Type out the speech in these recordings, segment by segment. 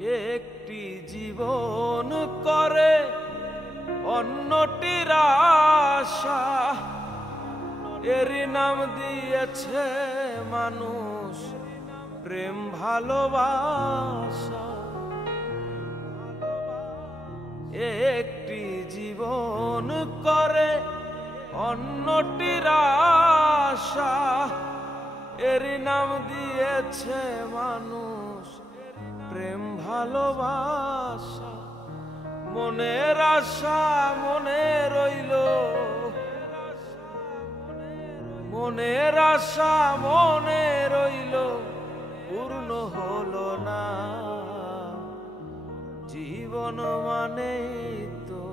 একটি জীবন করে অন্যটির আশা, এরই নাম দিয়েছে মানুষ প্রেম ভালোবাসা। একটি জীবন করে অন্যটির আশা, এরই নাম দিয়েছে মানুষ প্রেম ভালোবাসা। মনের আশা মনে রইল, মনের আশা মনে রইল, পূর্ণ হলো না। জীবন মানেই তো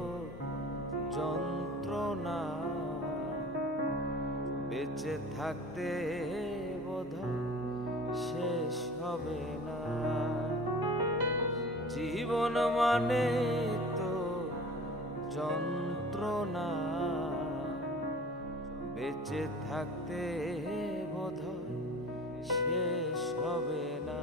যন্ত্রণা, বেঁচে থাকতে বোধহয় শেষ হবে না। জীবন মানেই তো যন্ত্রণা, বেঁচে থাকতে বোধহয় শেষ হবে না।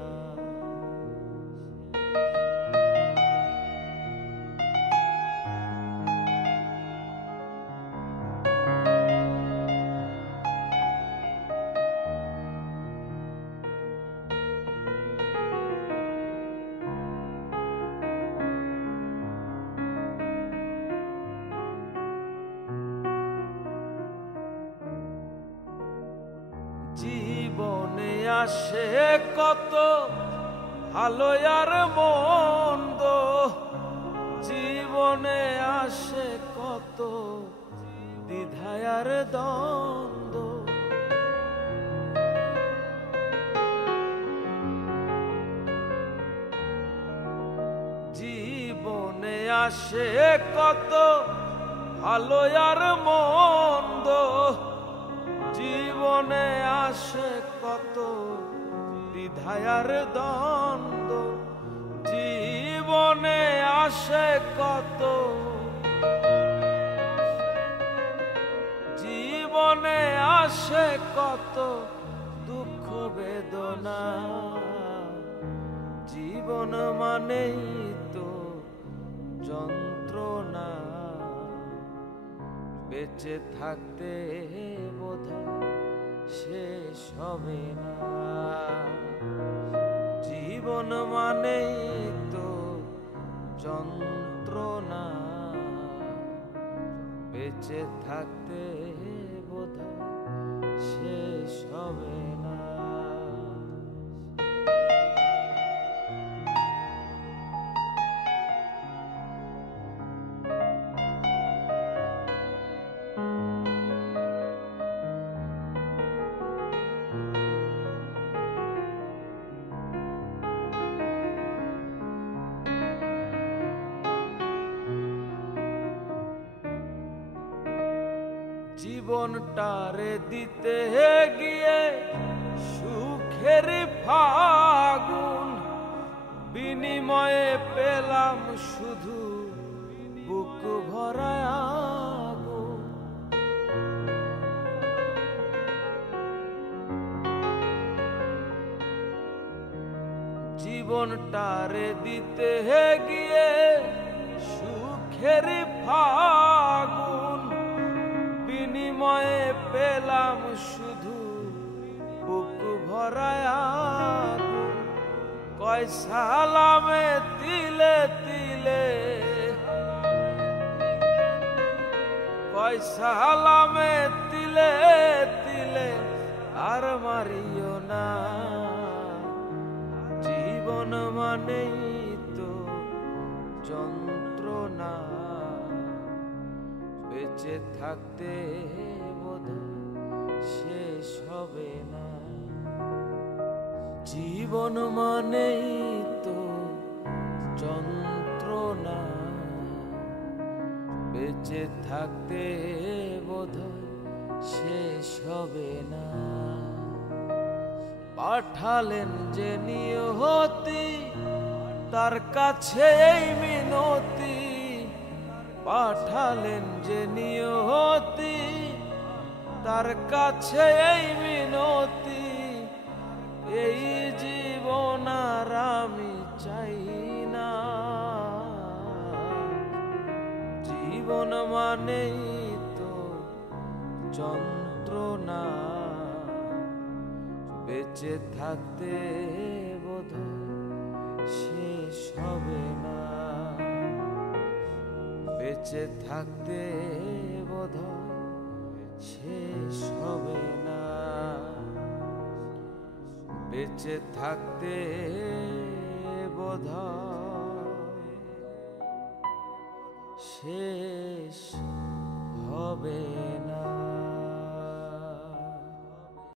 জীবনে আসে কত ভালো আর মন্দ, জীবনে আসে কত দ্বিধা আর দ্বন্দ্ব। জীবনে আসে কত ভালো আর মন্দ, জীবনে আসে কত দ্বিধা আর দ্বন্দ্ব। জীবনে আসে কত, জীবনে আসে কত দুঃখ বেদনা। জীবন মানেই তো যন্ত্রণা, বেঁচে থাকতে বোধহয় শেষ হবে না। জীবন মানেই তো যন্ত্রণা, বেঁচে থাকতে বোধহয় শেষ হবে না। জীবনটারে দিতে গিয়ে সুখের ফাগুন, বিনিময়ে পেলাম শুধু বুক ভরা আগুন। জীবনটারে দিতে গিয়ে সুখের ফাগুন, বিনিময়ে পেলাম শুধু বুক ভরা আগুন। কয় সালামে তিলে তিলে, কয় সালামে তিলে তিলে আর মারিও না। জীবন মানেই তো যন্ত্রণা, বেঁচে থাকতে বোধহয় শেষ হবে না। জীবন মানেই তো যন্ত্রণা, বেঁচে থাকতে বোধহয় শেষ হবে না। পাঠালেন যে নিয়তি, তার কাছে এই মিনতি। পাঠালেন যে নিয়তি, তার কাছে এই মিনতি। এই জীবন আর আমি চাই জীবন মানেই তো যন্ত্রণা, বেঁচে থাকতে বোধহয় শেষ হবে না, বেঁচে থাকতে বোধহয় শেষ হবে না, বেঁচে থাকতে বোধহয় শেষ হবে না।